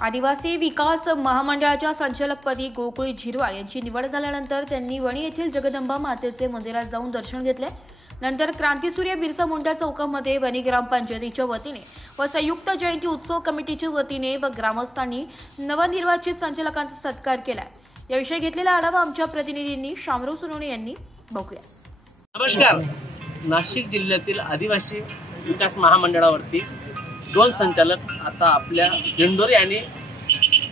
आदिवासी विकास महामंडळाच्या संचालकपदी गोकुळ झिरवाळ यांची निवड झाल्यानंतर त्यांनी वणी येथील जगदंबा मातेचे मंदिरात जाऊन दर्शन घेतले। नंतर क्रांतिसूर्य बिरसा मुंडा चौकामध्ये वणी ग्रामपंचायतीच्या वतीने व संयुक्त जयंती उत्सव कमिटीच्या वतीने व ग्रामस्थांनी नवनिर्वाचित संचालकांचा सत्कार केला। याविषयी घेतलेला आढावा आमच्या प्रतिनिधींनी शामराव सोनवणे यांनी बघूया। नमस्कार। नाशिक जिल्ह्यातील आदिवासी विकास महामंडळावरती दोन संचालक आता आपल्या दिंडोरी आणि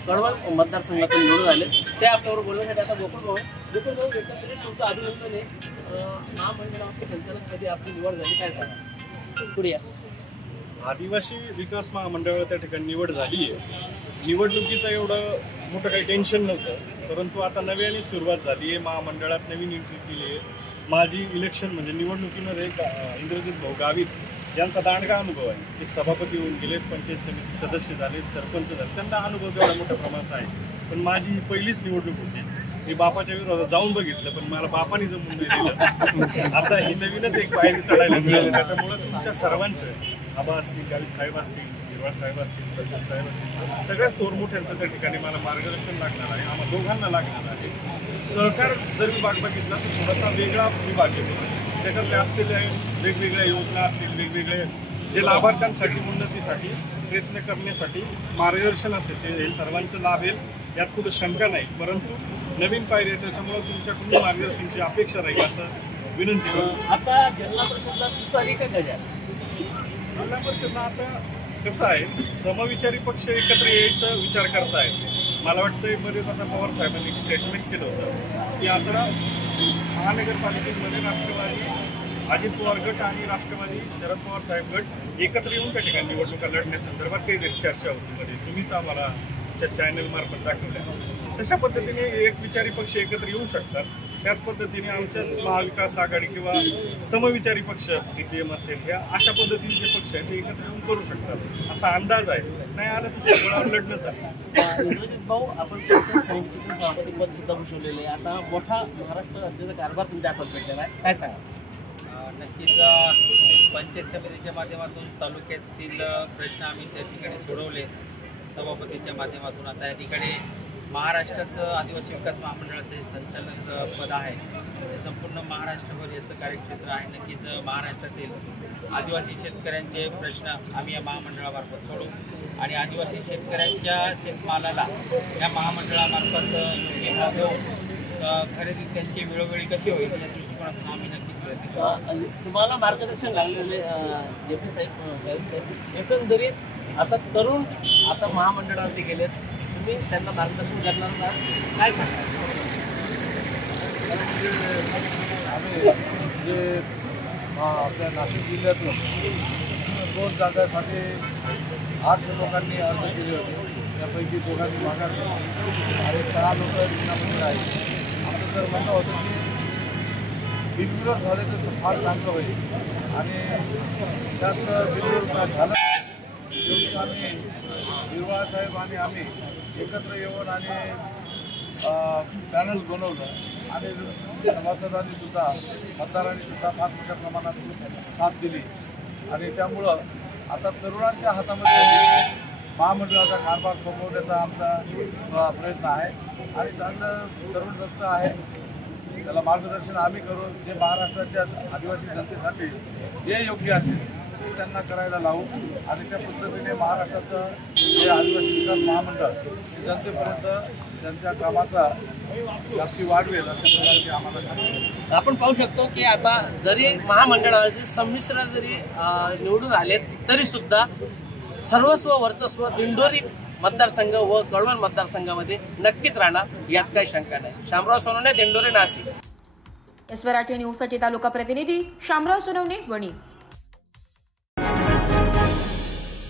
कळवण मतदारसंघातून निवडून आले। ते आपल्यावर बोलण्यासाठी आता गोकुळ भाऊ भेटला तरी तुमचं अभिनंदन आहे। महामंडळावरती संचालकपदी आपली निवड झाली, काय सांगा? पुढे या। आदिवासी विकास महामंडळाला त्या ठिकाणी निवड झाली आहे। निवडणुकीचं एवढं मोठं काही टेन्शन नव्हतं, परंतु आता नव्याने सुरुवात झाली आहे। महामंडळात नवीन एंट्री केली आहे। माझी इलेक्शन म्हणजे निवडणुकीमध्ये इंद्रजित भाऊ गावित यांचा दांडगा अनुभव आहे। ते सभापती होऊन गेलेत, पंचायत समिती सदस्य झालेत, सरपंच झाले, त्यांना अनुभव तेवढा मोठ्या प्रमाणात आहे। पण माझी ही पहिलीच निवडणूक होती। मी बापाच्या विरोधात जाऊन बघितलं, पण मला बापाने जमून नाही दिलं। आता ही नवीनच एक पायरी चढायला मिळाली। त्याच्यामुळे तुमच्या सर्वांचं आबा असतील, गावित साहेब असतील, हिरवाळ साहेब असतील, सरपंच साहेब असतील, सगळ्याच थोरमोठ्यांचं त्या ठिकाणी मला मार्गदर्शन लागणार आहे। आम्हाला दोघांना लागणार आहे। सहकार जर विभाग बघितला तर थोडासा वेगळा विभाग येतो। त्याच्यातले असलेल्या वेगवेगळ्या योजना असतील, वेगवेगळे जे लाभार्थ्यांसाठी उन्नतीसाठी प्रयत्न करण्यासाठी मार्गदर्शन असेल, ते सर्वांचं लाभ येईल यात कुठं शंका नाही। परंतु नवीन पायरी आहे, त्याच्यामुळे तुमच्याकडून मार्गदर्शनाची अपेक्षा राहील असं विनंती करतो। आता जिल्हा परिषदला तुतारी का गजा? जिल्हा परिषदला आता कसं आहे, समविचारी पक्ष एकत्र यायचा विचार करतायत। मला वाटतं बरेच आता पवार साहेबांनी एक स्टेटमेंट केलं होतं की आता महानगरपालिकेमध्ये राष्ट्रवादी अजित पवार गट आणि राष्ट्रवादी शरद पवार साहेब गट एकत्र येऊन त्या ठिकाणी निवडणुका लढण्यासंदर्भात काहीतरी चर्चा होती। मध्ये तुम्हीच आम्हाला चॅनल मार्फत दाखवल्या। तशा पद्धतीने एक विचारी पक्ष एकत्र येऊ शकतात। त्याच पद्धतीने आमच्याच महाविकास आघाडी किंवा समविचारी पक्ष CPM असेल, ह्या अशा पद्धतीने जे पक्ष आहेत ते एकत्र येऊन करू शकतात असा अंदाज आहे। नाही आलं तर सगळं लढणंच आहे। इंद्रजित भाऊ, आपण पंचायत समितीचं सभापतीपद सुद्धा भूषवलेले आहे। आता मोठा महाराष्ट्र असलेला कारभार तुमच्या हातात भेटलेला आहे, काय सांगा? नक्कीच पंचायत समितीच्या माध्यमातून तालुक्यातील प्रश्न आम्ही त्या ठिकाणी सोडवले सभापतीच्या माध्यमातून। आता या ठिकाणी महाराष्ट्राचं आदिवासी विकास महामंडळाचे संचालक पद आहे, ते संपूर्ण महाराष्ट्रभर याचं कार्यक्षेत्र आहे। नक्कीच महाराष्ट्रातील आदिवासी शेतकऱ्यांचे प्रश्न आम्ही या महामंडळामार्फत सोडवू आणि आदिवासी शेतकऱ्यांच्या शेतमालाला या महामंडळामार्फत योग्य भाव देऊन खरेदी त्यांची वेळोवेळी कशी होईल या दृष्टिकोनातून आम्ही नक्कीच प्रयत्न करू। तुम्हाला मार्गदर्शन लागलेले JP साहेब, एकंदरीत आता तरुण आता महामंडळावरती गेलेत, तुम्ही त्यांना मार्गदर्शन करणार आहात, काय सांगा? आम्ही जे आपल्या नाशिक जिल्ह्यातून 2 जागांसाठी 8 लोकांनी अर्ज केले होते, त्यापैकी 2 मागास आणि 6 लोक रिंगणामध्ये आहेत। आमचं तर म्हणणं होतं की बिनविरोध झाले तर फार चांगलं होईल आणि त्यात बिनविरोध झालं। शेवटी आम्ही हिरवाळ साहेब आणि आम्ही एकत्र येऊन आणि पॅनल बनवलं आणि सभासदांनी सुद्धा मतदारांनी सुद्धा फार मोठ्या प्रमाणात साथ दिली आणि त्यामुळं आता तरुणांच्या हातामध्ये महामंडळाचा कारभार सोपवण्याचा आमचा प्रयत्न आहे आणि चांगलं तरुण रक्त आहे, त्याला मार्गदर्शन आम्ही करू। जे महाराष्ट्राच्या आदिवासी जनतेसाठी जे योग्य असेल ते त्यांना करायला लावू आणि त्या पद्धतीने महाराष्ट्राचं जे आदिवासी विकास महामंडळ जनतेपर्यंत त्यांच्या कामाचा व्याप्ती वाढवेल अशा प्रकारची आम्हाला खात्री। आपण पाहू शकतो की आता जरी महामंडळाचे संमिश्र जरी निवडून आले तरी सुद्धा सर्वस्व वर्चस्व दिंडोरी मतदारसंघ व कळवण मतदारसंघामध्ये नक्कीच राहणार, यात काही शंका नाही। शामराव सोनवणे, दिंडोरी, नाशिक। SWR न्यूजसाठी तालुका प्रतिनिधी शामराव सोनवणे, वणी।